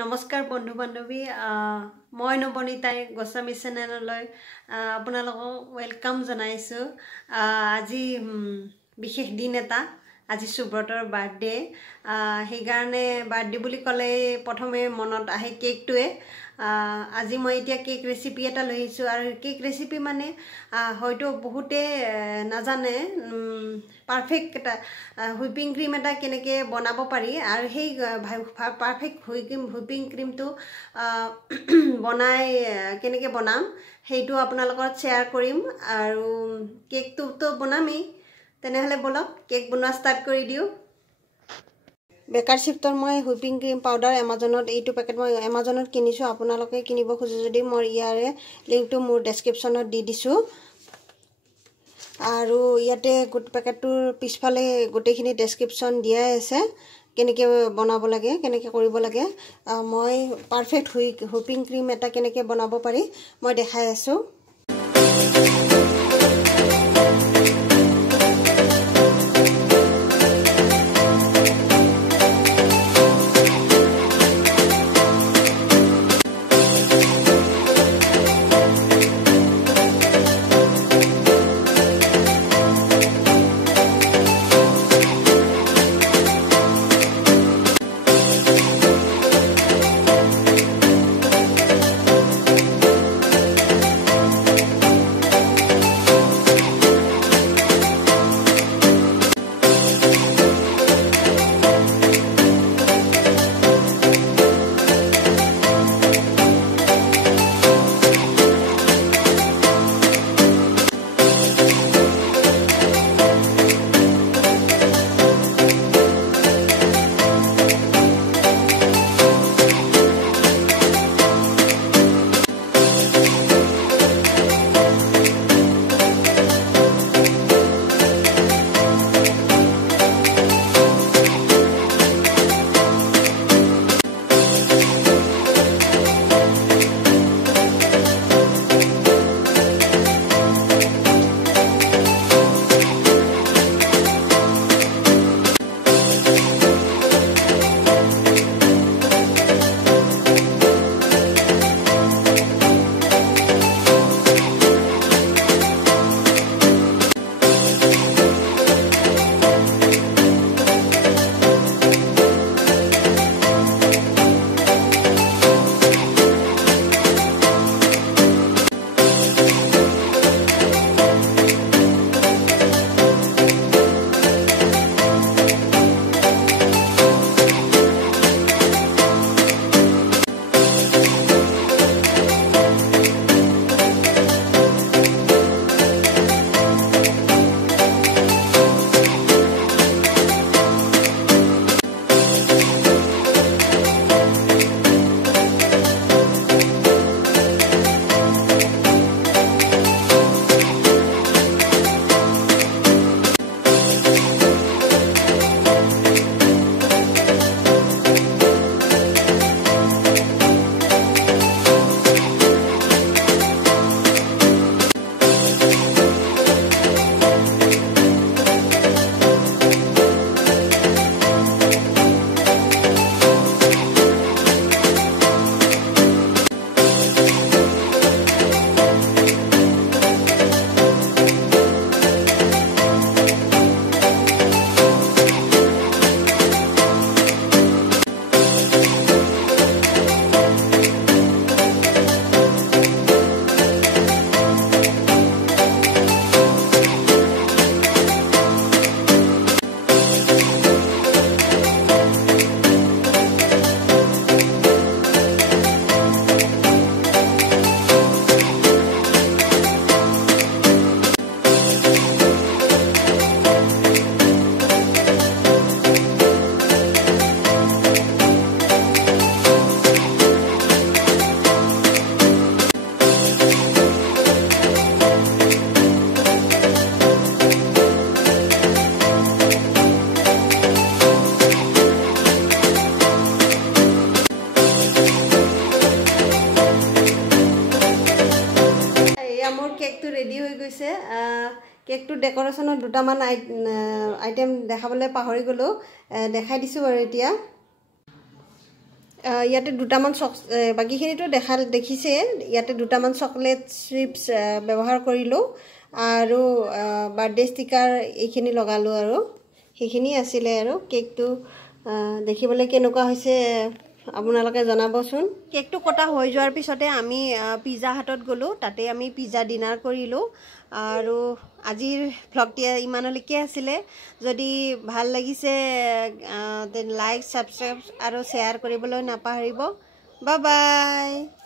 নমস্কাৰ বন্ধু বান্ধৱী মই নবনিতাই গোস্বামী চেনেললৈ আপোনালোকক ওয়েলকাম জনাইছো আজি বিশেষ দিন এটা আজি সুব্ৰতৰ বাৰ্থডে সেইকাৰণে বাৰ্থডে বুলি ক'লে প্ৰথমে মনত আহে কেকটোৱে আজি মই এতিয়া কেক ৰেচিপি এটা লৈ আহিছো আৰু কেক ৰেচিপি মানে হয়তো বহুতে নাজানে পাৰফেক্ট এটা হুইপিং ক্ৰিম এটা কেনেকে বনাব পাৰি আৰু সেই পাৰফেক্ট হুইপিং ক্ৰিমটো বনাই কেনেকে বনাম সেইটো আপোনালোকৰ শেয়াৰ কৰিম আৰু কেকটো তো বনামেই তেনেহলে বলক কেক বনোৱা স্টাৰ্ট কৰি দিও বেকাৰ শিফটৰ মই হুইপিং ক্ৰিম পাউডাৰ এমাজনত এইটো পেকেট মই এমাজনত কিনিছো আপোনালোকে কিনিব খুজে যদি মই ইয়াৰে লিংকটো মোৰ ডেসক্ৰিপচনত দি দিছো আৰু ইয়াতে গুট পেকেটৰ পিছফালে গোটেইখিনি ডেসক্ৰিপচন দিয়া আছে কেনেকে বনাব লাগে কেনেকে কৰিব লাগে মই পাৰফেক্ট হুইপিং ক্ৰিম এটা কেনেকে বনাব পাৰি মই দেখাই আছো ৰেডি হৈ গৈছে কেকটো ডেকোৰেশনৰ দুটামান আইটেম দেখাবলৈ পাহৰি গলো দেখাই দিছো আৰু এতিয়া ইয়াতে দুটামান বাকীখিনিতো দেখিছে ইয়াতে দুটামান চকলেট চিপছ ব্যৱহাৰ কৰিলোঁ আৰু বাৰ্থডে ষ্টিকাৰ এইখিনি লগালোঁ আৰু সেইখিনি আছিলে আৰু কেকটো দেখিবলৈ কেনেকুৱা হৈছে আপোনালোকে জনাবচোন কেকটো কটা হৈ যোৱাৰ পিছতে আমি পিজ্জা হাটত গ'লোঁ তাতে আমি পিজ্জা ডিনাৰ কৰিলোঁ আৰু আজিৰ ভ্লগটি ইমানলৈকে আছিলে যদি ভাল লাগিছে দেন লাইক সাবস্ক্ৰাইব আৰু শ্বেয়াৰ কৰিবলৈ নাপাহৰিব বাই বাই